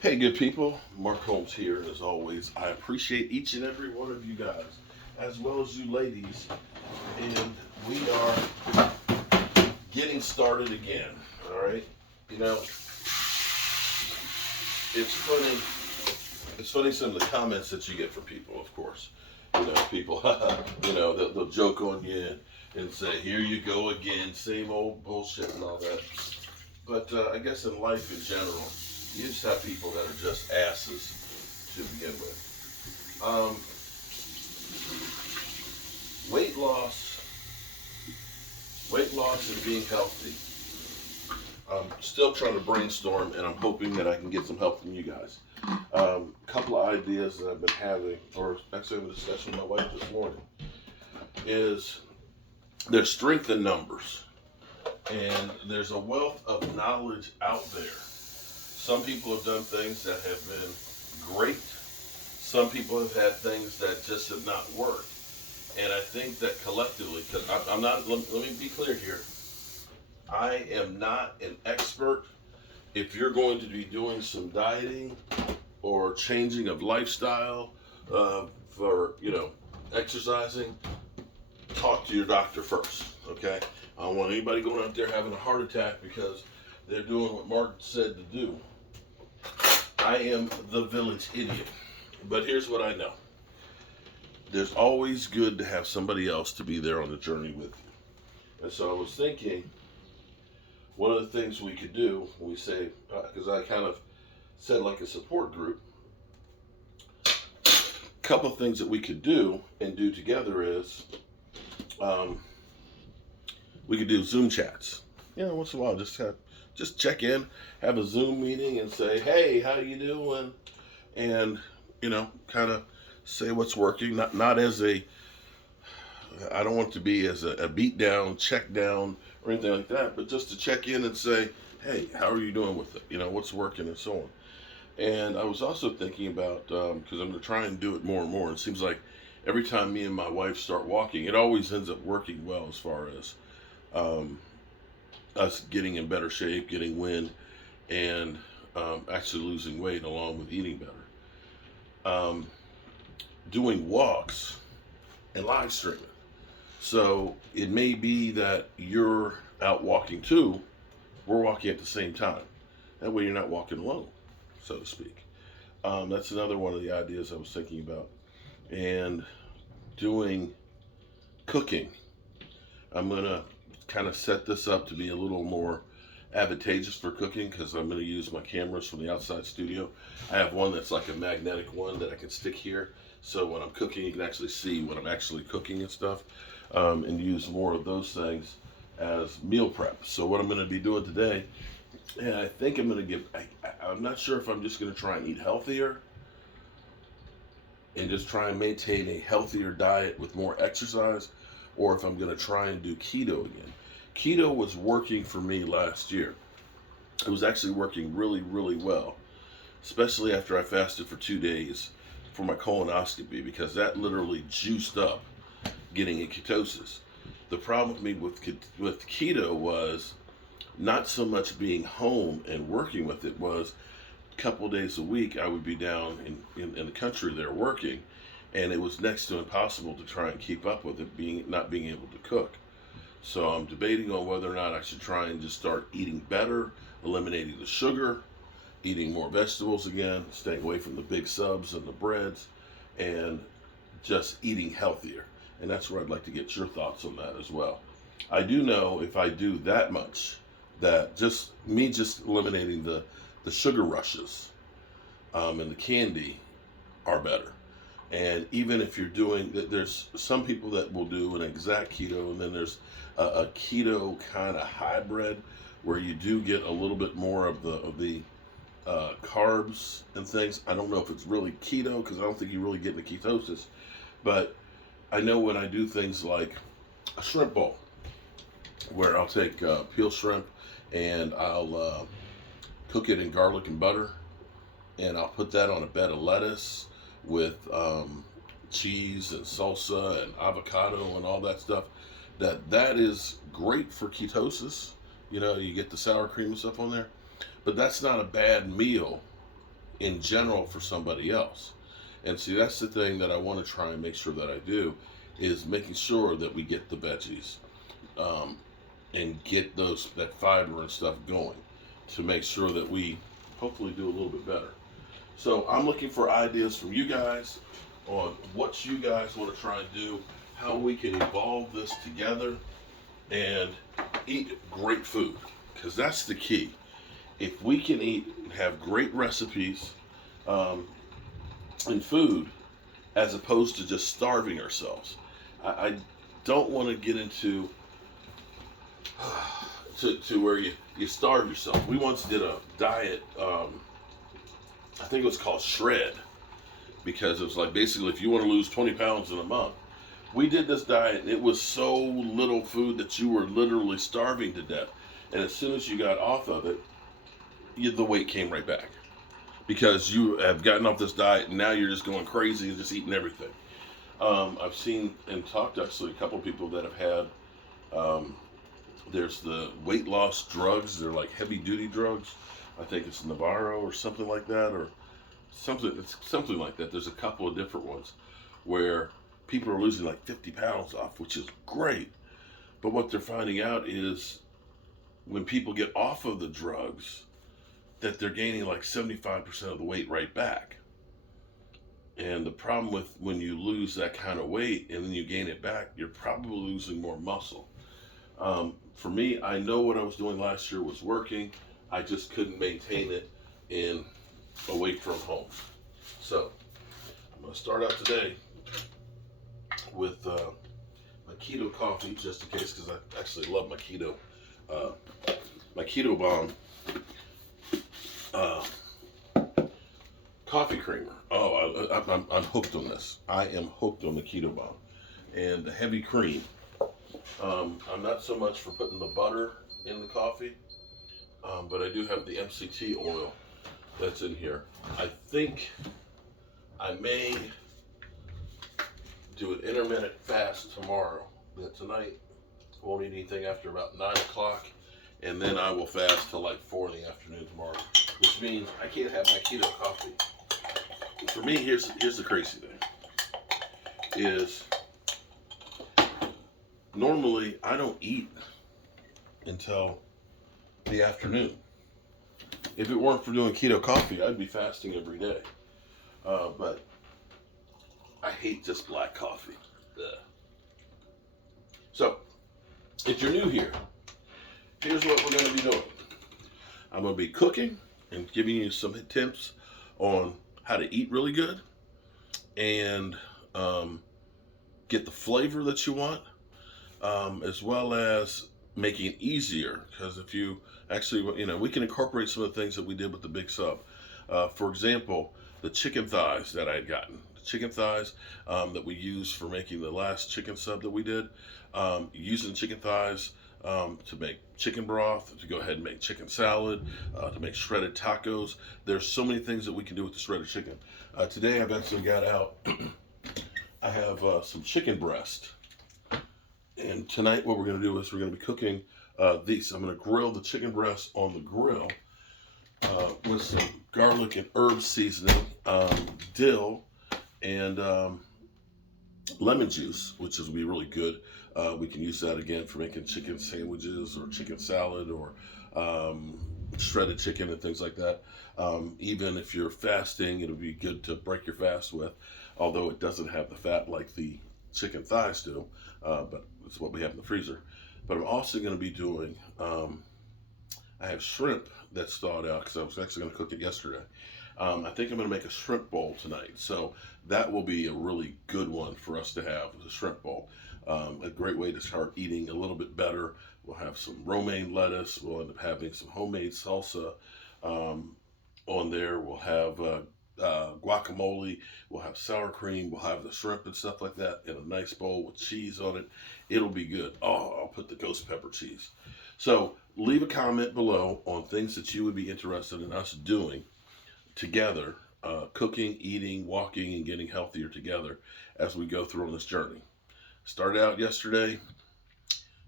Hey, good people. Mark Holmes here. As always, I appreciate each and every one of you guys, as well as you ladies. And we are getting started again. All right. You know, it's funny. It's funny some of the comments that you get from people. Of course, people. They'll joke on you and say, "Here you go again, same old bullshit and all that." But I guess in life in general, you just have people that are just asses to begin with. Um, weight loss, weight loss, and being healthy. I'm still trying to brainstorm, and I'm hoping that I can get some help from you guys. Couple of ideas that I've been having, or actually having a discussion with my wife this morning, is there's strength in numbers, and there's a wealth of knowledge out there. Some people have done things that have been great. Some people have had things that just have not worked. And I think that collectively, because I'm not, let me be clear here, I am not an expert. If you're going to be doing some dieting or changing of lifestyle for, exercising, talk to your doctor first, okay? I don't want anybody going out there having a heart attack because they're doing what Mark said to do. I am the village idiot. But here's what I know. There's always good to have somebody else to be there on the journey with you. And so I was thinking, one of the things we could do, we say, because I kind of said like a support group, a couple of things that we could do and do together is we could do Zoom chats. Once in a while, just check in, have a Zoom meeting, and say, "Hey, how you doing?" And kind of say what's working. Not as a, I don't want it to be as a beat down, check down, or anything like that, but just to check in and say, "Hey, how are you doing with it? What's working and so on." And I was also thinking about because I'm going to try and do it more and more. It seems like every time me and my wife start walking, it always ends up working well as far as um, us getting in better shape, getting wind, and actually losing weight along with eating better. Um, Doing walks and live streaming. So it may be that you're out walking too, we're walking at the same time. That way you're not walking alone, so to speak. That's another one of the ideas I was thinking about. And doing cooking. I'm going to kind of set this up to be a little more advantageous for cooking because I'm going to use my cameras from the outside studio. I have one that's like a magnetic one that I can stick here. So when I'm cooking, you can actually see when I'm actually cooking and stuff, and use more of those things as meal prep. So what I'm going to be doing today, and I think I'm going to I'm not sure if I'm just going to try and eat healthier and just try and maintain a healthier diet with more exercise, or if I'm going to try and do keto again. Keto was working for me last year. It was actually working really, really well, especially after I fasted for 2 days for my colonoscopy, because that literally juiced up getting in ketosis. The problem with me with keto was not so much being home and working with it, was a couple of days a week I would be down in the country there working, and it was next to impossible to try and keep up with it, not being able to cook. So I'm debating on whether or not I should try and just start eating better, eliminating the sugar, eating more vegetables again, staying away from the big subs and the breads, and just eating healthier. And that's where I'd like to get your thoughts on that as well. I do know if I do that much, that just eliminating the sugar rushes and the candy are better. And even if you're doing, there's some people that will do an exact keto, and then there's a keto kind of hybrid where you do get a little bit more of the carbs and things. I don't know if it's really keto because I don't think you really get into ketosis, but I know when I do things like a shrimp bowl, where I'll take peeled shrimp and I'll cook it in garlic and butter, and I'll put that on a bed of lettuce with cheese and salsa and avocado and all that stuff. That is great for ketosis. You get the sour cream and stuff on there, but that's not a bad meal in general for somebody else. And see, that's the thing that I want to try and make sure that I do, is making sure that we get the veggies, um, and get that fiber and stuff going, to make sure that we hopefully do a little bit better. So I'm looking for ideas from you guys on what you guys want to try and do, how we can evolve this together and eat great food, because that's the key. If we can eat and have great recipes, um, and food, as opposed to just starving ourselves. I don't want to get into to where you starve yourself. We once did a diet, I think it was called Shred, because it was like, basically, if you want to lose 20 pounds in a month. We did this diet, and it was so little food that you were literally starving to death. And as soon as you got off of it, the weight came right back, because you have gotten off this diet, and now you're just going crazy and just eating everything. I've seen and talked to actually a couple people that have had, there's the weight loss drugs. They're like heavy duty drugs. I think it's Navarro or something like that, or something. It's something like that. There's a couple of different ones where people are losing like 50 pounds off, which is great. But what they're finding out is, when people get off of the drugs, that they're gaining like 75% of the weight right back. And the problem with when you lose that kind of weight and then you gain it back, you're probably losing more muscle. For me, I know what I was doing last year was working. I just couldn't maintain it in away from home. So I'm going to start out today with my keto coffee, just in case, because I actually love my keto bomb coffee creamer. Oh, I'm hooked on this. I am hooked on the keto bomb and the heavy cream. I'm not so much for putting the butter in the coffee, but I do have the MCT oil that's in here. I think I may do an intermittent fast tomorrow. That tonight won't eat anything after about 9 o'clock, and then I will fast till like 4 in the afternoon tomorrow, which means I can't have my keto coffee. For me, here's the crazy thing, is normally I don't eat until the afternoon. If it weren't for doing keto coffee, I'd be fasting every day. But I hate just black coffee. Ugh. So, if you're new here, here's what we're going to be doing. I'm going to be cooking and giving you some tips on how to eat really good and get the flavor that you want, as well as making it easier. Because if you actually, we can incorporate some of the things that we did with the big sub. For example, the chicken thighs that I had gotten. The chicken thighs that we used for making the last chicken sub that we did. Using chicken thighs to make chicken broth, to go ahead and make chicken salad, to make shredded tacos. There's so many things that we can do with the shredded chicken. Today I've actually got out, I have some chicken breast. And tonight what we're going to do is we're going to be cooking these. I'm going to grill the chicken breast on the grill with some garlic and herb seasoning, dill, and lemon juice, which is going to be really good. We can use that again for making chicken sandwiches or chicken salad or shredded chicken and things like that. Even if you're fasting, it'll be good to break your fast with, although it doesn't have the fat like the chicken thighs do, but it's what we have in the freezer. But I'm also going to be doing, I have shrimp that's thawed out because I was actually going to cook it yesterday. I think I'm going to make a shrimp bowl tonight. So that will be a really good one for us to have, the shrimp bowl. A great way to start eating a little bit better. We'll have some romaine lettuce. We'll end up having some homemade salsa on there. We'll have guacamole. We'll have sour cream. We'll have the shrimp and stuff like that in a nice bowl with cheese on it. It'll be good. Oh, I'll put the ghost pepper cheese. So leave a comment below on things that you would be interested in us doing together, cooking, eating, walking, and getting healthier together as we go through on this journey. Started out yesterday,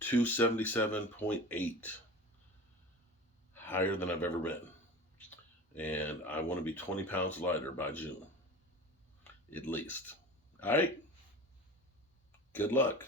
277.8, higher than I've ever been. and I want to be 20 pounds lighter by June, at least. All right. Good luck.